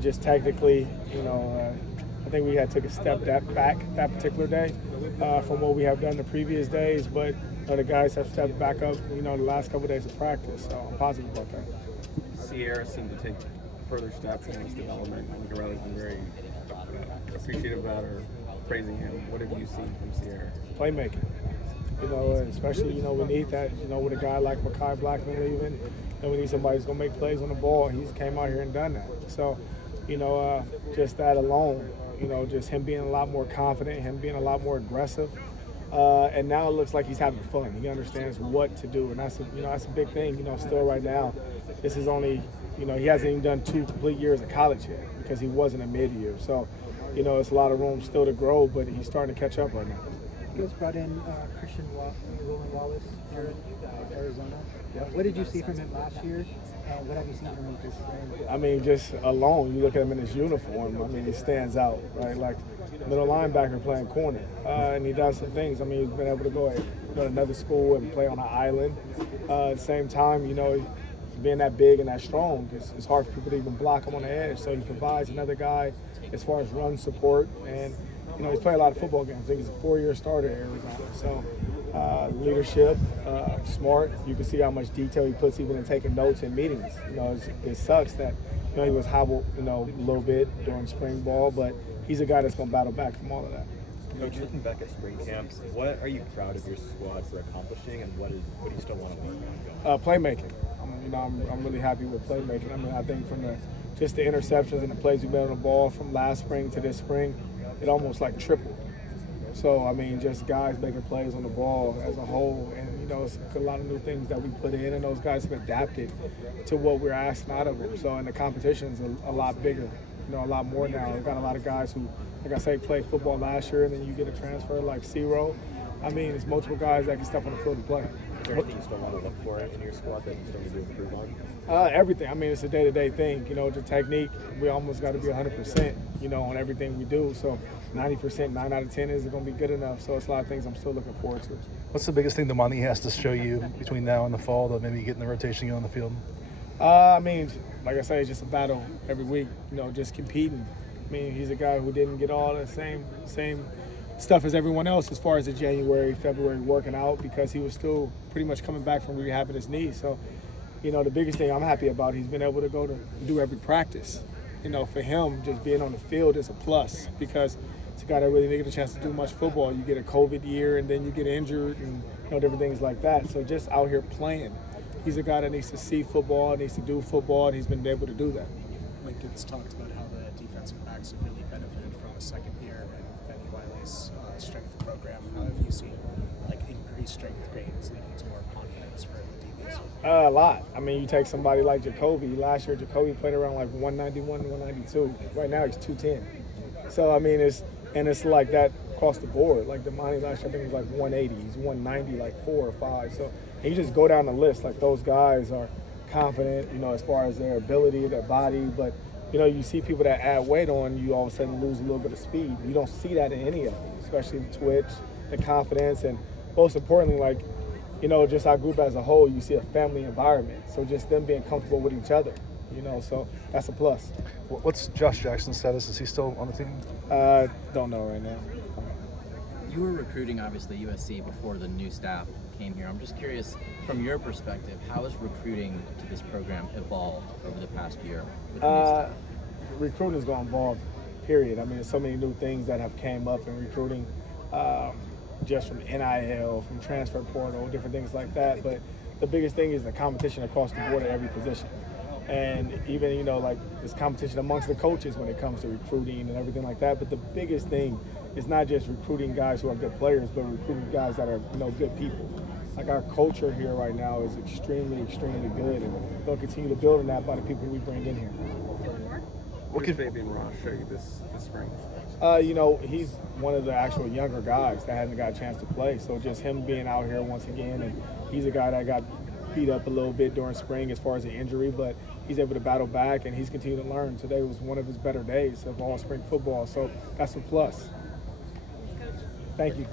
just technically, I think we had took a step back that particular day from what we have done the previous days, but the guys have stepped back up, the last couple of days of practice, so I'm positive about that. Sierra seemed to take further steps in his development. Mike Riley's been very appreciative about her, praising him. What have you seen from Sierra? Playmaking. Especially, we need that, with a guy like Mekhi Blackman leaving, and we need somebody who's going to make plays on the ball. He's came out here and done that. So, just that alone, just him being a lot more confident, him being a lot more aggressive. And now it looks like he's having fun. He understands what to do, and that's a big thing. Still right now, this is only, he hasn't even done 2 complete years of college yet because he wasn't a mid-year. So, it's a lot of room still to grow, but he's starting to catch up right now. You guys brought in Roland Wallace here in Arizona. What did you see from him last year, and what have you seen from him this year? Just alone, you look at him in his uniform, he stands out, right? Like middle linebacker playing corner, and he does some things. He's been able to go to another school and play on an island. At the same time, being that big and that strong, it's hard for people to even block him on the edge. So he provides another guy as far as run support, and he's played a lot of football games. I think he's a 4-year starter at Arizona. So leadership, smart. You can see how much detail he puts even in taking notes in meetings. It sucks that he was hobbled a little bit during spring ball, but he's a guy that's going to battle back from all of that. Coach, looking back at spring camps, what are you proud of your squad for accomplishing, and what do you still want to work on? Playmaking. I'm really happy with playmaking. I think from just the interceptions and the plays we made on the ball from last spring to this spring, it almost like tripled. So, just guys making plays on the ball as a whole, and, it's a lot of new things that we put in, and those guys have adapted to what we're asking out of them. So, and the competition's a lot bigger, a lot more now. We've got a lot of guys who, like I say, played football last year, and then you get a transfer like Ciro. It's multiple guys that can step on the field and play. Is there anything you still want to look for in your squad that you still need to improve on? Everything. It's a day-to-day thing. The technique, we almost got to be 100%, on everything we do. So 90%, 9 out of 10 isn't going to be good enough. So it's a lot of things I'm still looking forward to. What's the biggest thing the money has to show you between now and the fall to maybe get in the rotation on the field? Like I say, it's just a battle every week, just competing. He's a guy who didn't get all the same stuff as everyone else as far as the January, February working out because he was still pretty much coming back from rehabbing his knee. So, the biggest thing I'm happy about, he's been able to go to do every practice. For him, just being on the field is a plus because it's a guy that really didn't get a chance to do much football. You get a COVID year and then you get injured and different things like that. So just out here playing. He's a guy that needs to see football, needs to do football, and he's been able to do that. Lincoln's talked about how the defensive backs have really benefited from a second year and Benny Wiley's strength program. How have you seen increased strength gains leading to more confidence for the DBs? A lot. You take somebody like Jacoby. Last year, Jacoby played around 191, 192. Right now, he's 210. So it's like that across the board. Like Damani last year, I think he was 180. He's 190, 4 or 5. So and you just go down the list. Those guys are confident, as far as their ability, their body. But you see people that add weight on, you all of a sudden lose a little bit of speed. You don't see that in any of them, especially the twitch, the confidence, and most importantly, just our group as a whole, you see a family environment. So just them being comfortable with each other, so that's a plus. What's Josh Jackson's status? Is he still on the team? Don't know right now. You were recruiting, obviously, USC before the new staff came here. I'm just curious, from your perspective, how has recruiting to this program evolved over the past year with the new staff? Recruiting is going to evolve, period. There's so many new things that have came up in recruiting, just from NIL, from transfer portal, different things like that. But the biggest thing is the competition across the board at every position. And even, this competition amongst the coaches when it comes to recruiting and everything like that. But the biggest thing is not just recruiting guys who are good players, but recruiting guys that are, good people. Our culture here right now is extremely, extremely good, and we'll continue to build on that by the people we bring in here. What did Fabian Ross show you this spring? He's one of the actual younger guys that hasn't got a chance to play. So just him being out here once again, and he's a guy that got beat up a little bit during spring as far as the injury, but he's able to battle back, and he's continued to learn. Today was one of his better days of all spring football, so that's a plus. Thank you.